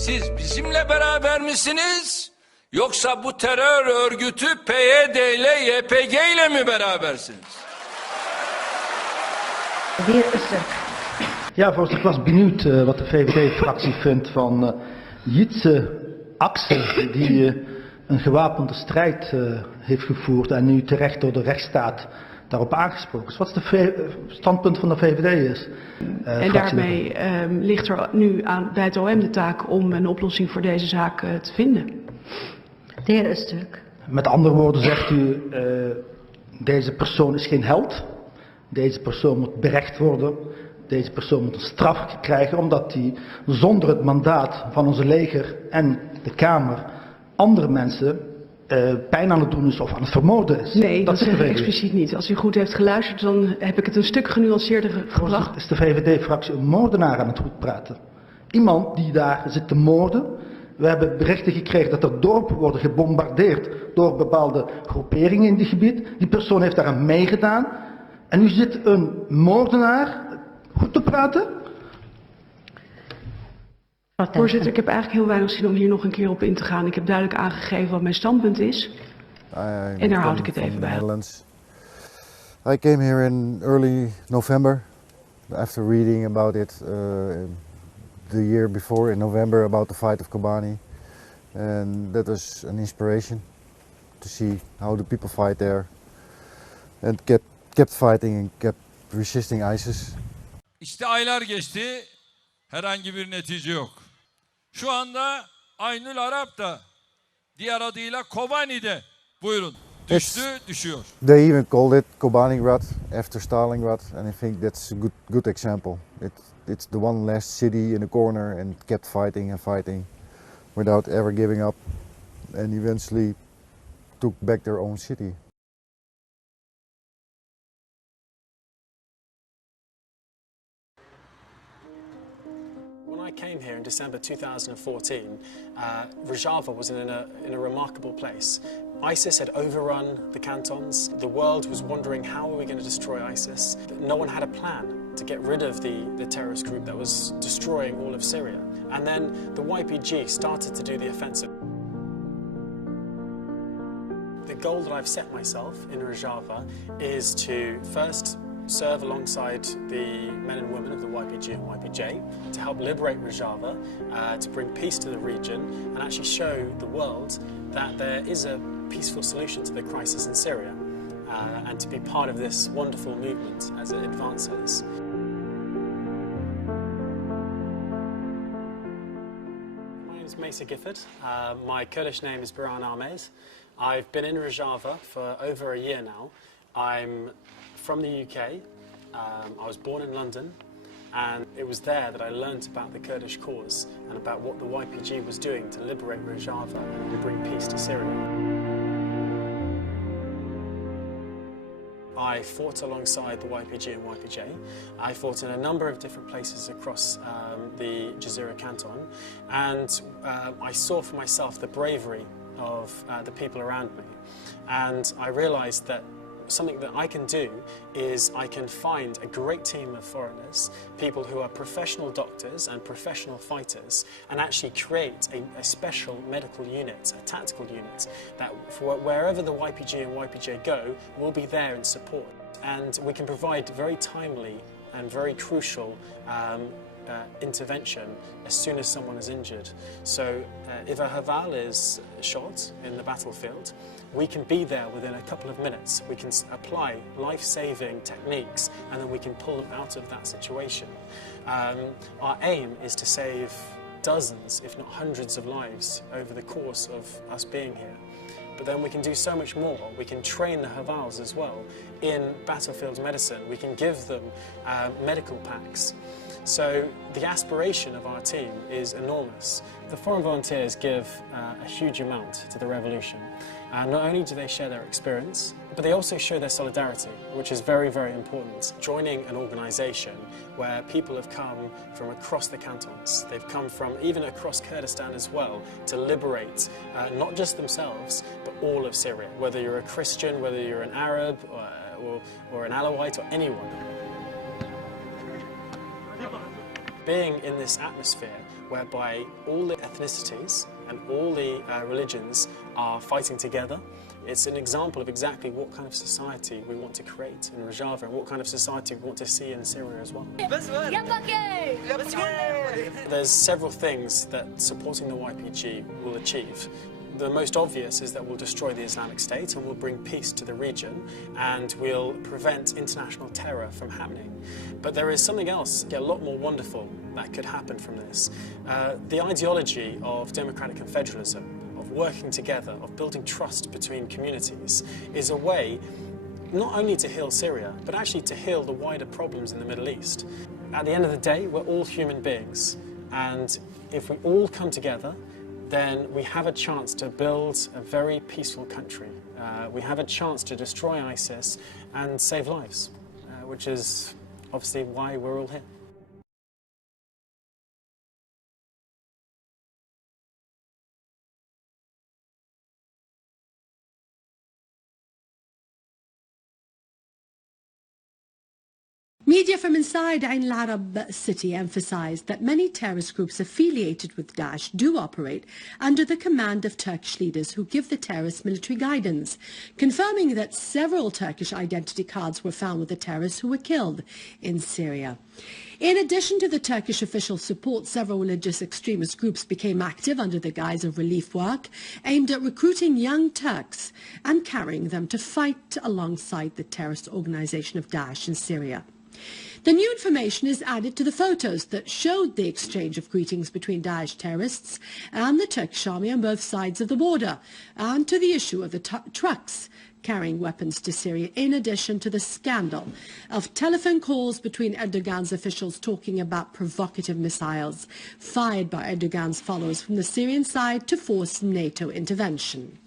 Siz bizimle beraber misiniz? Yoksa bu terör örgütü PYD ile YPG ile mi berabersiniz? Hier is er. Ja, voorzitter, ik was benieuwd wat de VVD-fractie vindt van Jitse Akse, die een gewapende strijd heeft gevoerd en nu terecht door de rechtsstaat daarop aangesproken is. Wat is het standpunt van de VVD? En daarmee ligt er nu bij het OM de taak om een oplossing voor deze zaak te vinden. De heer Öztürk. Met andere woorden zegt u, deze persoon is geen held. Deze persoon moet berecht worden. Deze persoon moet een straf krijgen omdat hij zonder het mandaat van onze leger en de Kamer andere mensen pijn aan het doen is of aan het vermoorden is. Nee, dat zeg ik expliciet niet. Als u goed heeft geluisterd, dan heb ik het een stuk genuanceerder gebracht. Is de VVD-fractie een moordenaar aan het goed praten? Iemand die daar zit te moorden. We hebben berichten gekregen dat er dorpen worden gebombardeerd door bepaalde groeperingen in dit gebied. Die persoon heeft daaraan meegedaan. En nu zit een moordenaar goed te praten? Voorzitter, ik heb eigenlijk heel weinig zin om hier nog een keer op in te gaan. Ik heb duidelijk aangegeven wat mijn standpunt is. En daar houd ik het even bij. I came here in early November after reading about it the year before in November about the fight of Kobani. And that was an inspiration to see how the people fight there and kept fighting and kept resisting ISIS. İşte aylar geçti, herhangi bir netice yok. Şu anda Aynül Arap da diğer adıyla Kobani'de, buyurun, düşüyor. They even called it Kobanigrad after Stalingrad, and I think that's a good example. It's the one last city in the corner and kept fighting and fighting without ever giving up, and eventually took back their own city. When I came here in December 2014, Rojava was in a remarkable place. ISIS had overrun the cantons. The world was wondering how are we going to destroy ISIS. No one had a plan to get rid of the terrorist group that was destroying all of Syria. And then the YPG started to do the offensive. The goal that I've set myself in Rojava is to first serve alongside the men and women of the YPG and YPJ to help liberate Rojava, to bring peace to the region and actually show the world that there is a peaceful solution to the crisis in Syria and to be part of this wonderful movement as it advances. My name is Mesa Gifford. My Kurdish name is Biran Ahmed. I've been in Rojava for over a year now. I'm from the UK. I was born in London, and it was there that I learnt about the Kurdish cause and about what the YPG was doing to liberate Rojava and bring peace to Syria. I fought alongside the YPG and YPJ. I fought in a number of different places across the Jazeera Canton, and I saw for myself the bravery of the people around me. And I realised that something that I can do is I can find a great team of foreigners, people who are professional doctors and professional fighters, and actually create a special medical unit, a tactical unit, that for wherever the YPG and YPJ go, will be there in support. And we can provide very timely and very crucial intervention as soon as someone is injured. So if a Haval is shot in the battlefield, we can be there within a couple of minutes. We can apply life-saving techniques and then we can pull them out of that situation. Our aim is to save dozens, if not hundreds of lives over the course of us being here. But then we can do so much more. We can train the Havals as well in battlefield medicine. We can give them medical packs. So the aspiration of our team is enormous. The foreign volunteers give a huge amount to the revolution. Not only do they share their experience, but they also show their solidarity, which is very, very important. Joining an organisation where people have come from across the cantons, they've come from even across Kurdistan as well, to liberate not just themselves, but all of Syria, whether you're a Christian, whether you're an Arab, or an Alawite, or anyone. Being in this atmosphere whereby all the ethnicities and all the religions are fighting together. It's an example of exactly what kind of society we want to create in Rojava and what kind of society we want to see in Syria as well. There's several things that supporting the YPG will achieve. The most obvious is that we'll destroy the Islamic State and we'll bring peace to the region and we'll prevent international terror from happening. But there is something else, a lot more wonderful, that could happen from this. The ideology of democratic confederalism, of working together, of building trust between communities, is a way not only to heal Syria, but actually to heal the wider problems in the Middle East. At the end of the day, we're all human beings, and if we all come together, then we have a chance to build a very peaceful country. We have a chance to destroy ISIS and save lives, which is obviously why we're all here. Media from inside Ain al-Arab city emphasized that many terrorist groups affiliated with Daesh do operate under the command of Turkish leaders who give the terrorists military guidance, confirming that several Turkish identity cards were found with the terrorists who were killed in Syria. In addition to the Turkish official support, several religious extremist groups became active under the guise of relief work aimed at recruiting young Turks and carrying them to fight alongside the terrorist organization of Daesh in Syria. The new information is added to the photos that showed the exchange of greetings between Daesh terrorists and the Turkish army on both sides of the border, and to the issue of the trucks carrying weapons to Syria, in addition to the scandal of telephone calls between Erdogan's officials talking about provocative missiles fired by Erdogan's followers from the Syrian side to force NATO intervention.